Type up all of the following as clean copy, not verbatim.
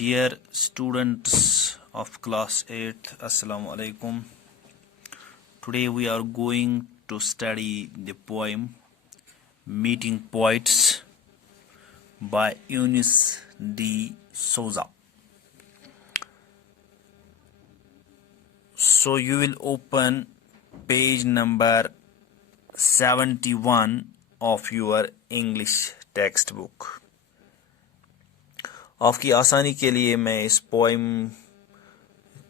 Dear students of class 8th, Assalamu alaikum. Today we are going to study the poem Meeting Poets by Eunice D. Souza. So you will open page number 71 of your English textbook. आपकी आसानी के लिए मैं इस poem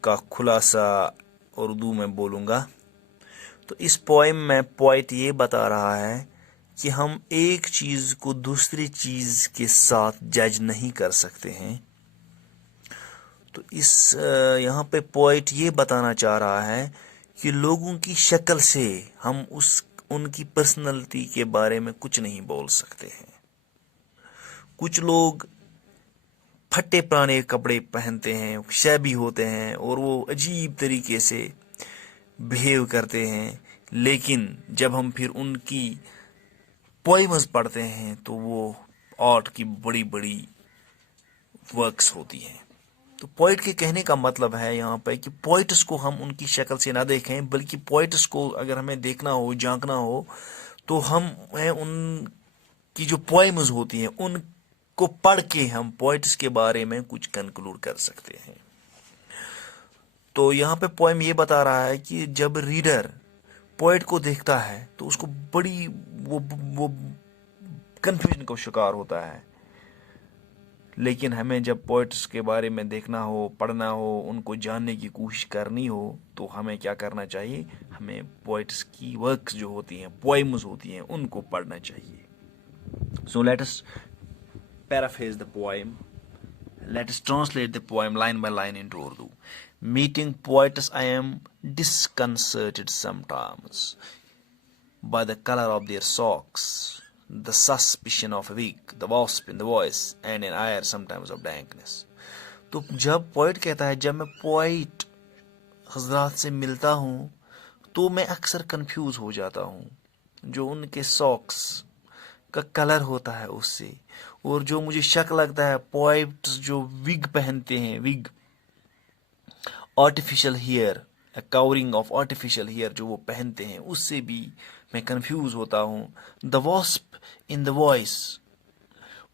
का खुलासा उर्दू में बोलूँगा। तो इस पोएम में पोएट ये बता रहा है कि हम एक चीज़ को दूसरी चीज़ के साथ जज नहीं कर सकते हैं। तो इस यहाँ पे पोएट ये बताना चाह रहा है कि लोगों की शक्ल से हम उनकी पर्सनैलिटी के बारे में कुछ नहीं बोल सकते हैं। कुछ लोग फटे पुराने कपड़े पहनते हैं, शैबी होते हैं और वो अजीब तरीके से बिहेव करते हैं, लेकिन जब हम फिर उनकी पोएम्स पढ़ते हैं तो वो आर्ट की बड़ी बड़ी वर्क्स होती हैं। तो पोएट के कहने का मतलब है यहाँ पे कि पोएट्स को हम उनकी शक्ल से ना देखें, बल्कि पोएट्स को अगर हमें देखना हो, झांकना हो, तो हम उनकी जो पोएम्स होती हैं उन को पढ़ के हम पोएट्स के बारे में कुछ कंक्लूड कर सकते हैं। तो यहाँ पे पोएम ये बता रहा है कि जब रीडर पोएट को देखता है तो उसको बड़ी वो कंफ्यूजन का शिकार होता है। लेकिन हमें जब पोएट्स के बारे में देखना हो, पढ़ना हो, उनको जानने की कोशिश करनी हो, तो हमें क्या करना चाहिए? हमें पोएट्स की वर्क्स जो होती हैं, पोएम्स होती हैं, उनको पढ़ना चाहिए। So let us paraphrase the poem. Let us translate the poem line by line into Urdu. Meeting poets, I am disconcerted sometimes by the color of their socks, the suspicion of a wig, the wasp in the voice, and an air sometimes of dankness. तो जब poet कहता है, जब मैं poet हजरात से मिलता हूँ तो मैं अक्सर कंफ्यूज हो जाता हूँ, जो उनके सॉक्स का कलर होता है उससे, और जो मुझे शक लगता है पोएट्स जो विग पहनते हैं, wig artificial hair, covering of artificial hair जो वो पहनते हैं, उससे भी मैं कंफ्यूज होता हूँ। The wasp in the voice,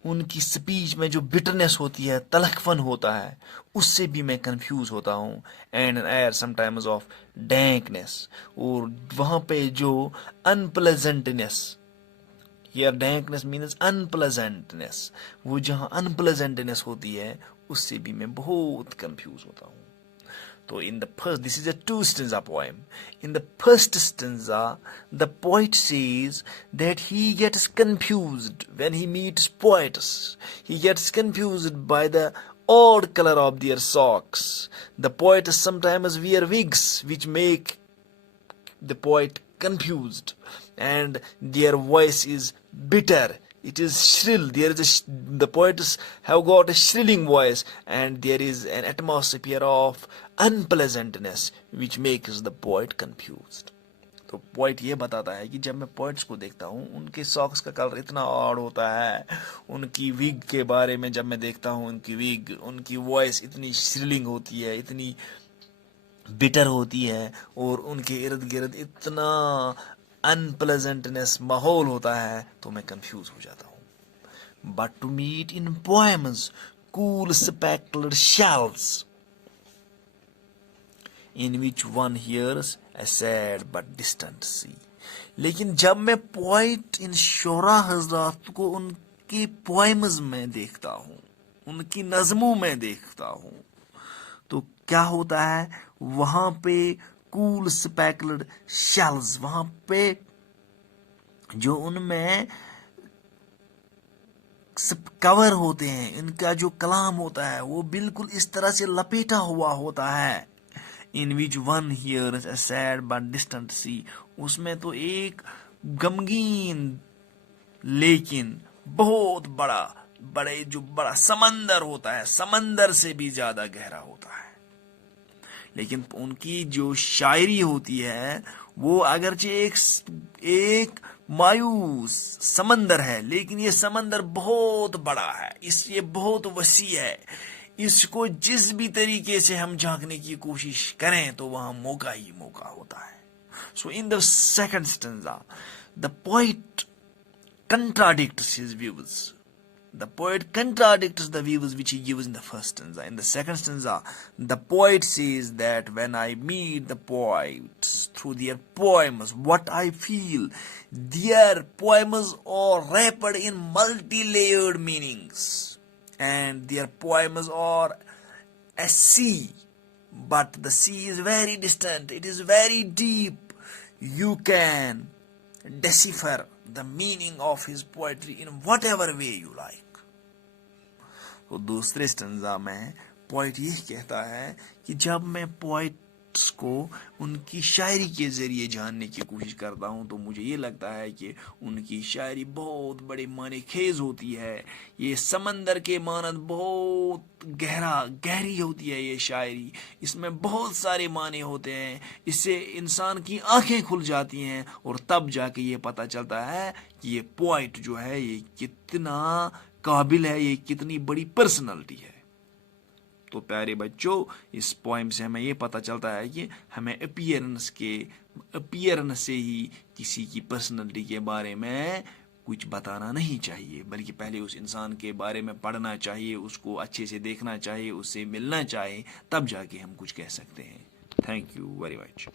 उनकी स्पीच में जो बिटरनेस होती है, तलखपन होता है, उससे भी मैं कंफ्यूज होता हूँ। And an air sometimes of dankness, और वहाँ पे जो unpleasantness, Here dankness means unpleasantness, वो जहाँ unpleasantness होती है उससे भी मैं बहुत कंफ्यूज होता हूँ। तो in the first, this is a two stanza poem. In the first stanza, the poet says that he gets confused when he meets poets. He gets confused by the odd color of their socks. The poets sometimes wear wigs which make the poet confused, and their voice is bitter, it is shrill. The poets have got a shrilling voice, and there is an atmosphere of unpleasantness which makes the poet confused. तो poet ये बताता है कि जब मैं poets को देखता हूँ, उनके सॉक्स का कलर इतना ऑड होता है, उनकी विग के बारे में जब मैं देखता हूँ, उनकी विग, उनकी वॉइस इतनी श्रिलिंग होती है, इतनी बिटर होती है, और उनके इर्द गिर्द इतना अनप्लेजेंटनेस माहौल होता है, तो मैं कंफ्यूज हो जाता हूँ। But to meet in poems cool specular shelves in which one hears a sad but distant sea. लेकिन जब मैं पोइट इन शोरा हजरात को उनकी पोएम्स में देखता हूँ, उनकी नज़मों में देखता हूँ, तो क्या होता है? वहां पे कूल स्पेक्युलर शेल्स, वहां पे जो उनमें कवर होते हैं, इनका जो कलाम होता है वो बिल्कुल इस तरह से लपेटा हुआ होता है। In which one hears a sad but distant sea, उसमें तो एक गमगीन लेकिन बहुत बड़ा समंदर होता है, समंदर से भी ज्यादा गहरा होता है। लेकिन उनकी जो शायरी होती है वो अगरचे एक मायूस समंदर है, लेकिन ये समंदर बहुत बड़ा है, ये बहुत वसी है, इसको जिस भी तरीके से हम झांकने की कोशिश करें तो वहां मौका ही मौका होता है. So in the second stanza, the poet contradicts his views. The poet contradicts the views which he gives in the first stanza. In the second stanza, the poet says that when I meet the poets through their poems, what I feel, their poems are wrapped in multi-layered meanings, and their poems are a sea, but the sea is very distant, it is very deep. You can decipher the meaning of his poetry in whatever way you like. तो दूसरे stanza में poet ये कहता है कि जब मैं poets को उनकी शायरी के जरिए जानने की कोशिश करता हूँ तो मुझे ये लगता है कि उनकी शायरी बहुत बड़े माने खेज होती है. ये समंदर के मानद बहुत गहरी होती है ये शायरी. इसमें बहुत सारे माने होते हैं. इससे इंसान की आंखें खुल जाती हैं और तब जाके ये पता चलता है कि ये पोइट जो है ये कितना काबिल है, ये कितनी बड़ी पर्सनालिटी है. तो प्यारे बच्चों, इस पोएम से हमें ये पता चलता है कि हमें अपीयरेंस से ही किसी की पर्सनालिटी के बारे में कुछ बताना नहीं चाहिए, बल्कि पहले उस इंसान के बारे में पढ़ना चाहिए, उसको अच्छे से देखना चाहिए, उससे मिलना चाहिए, तब जाके हम कुछ कह सकते हैं. Thank you very much.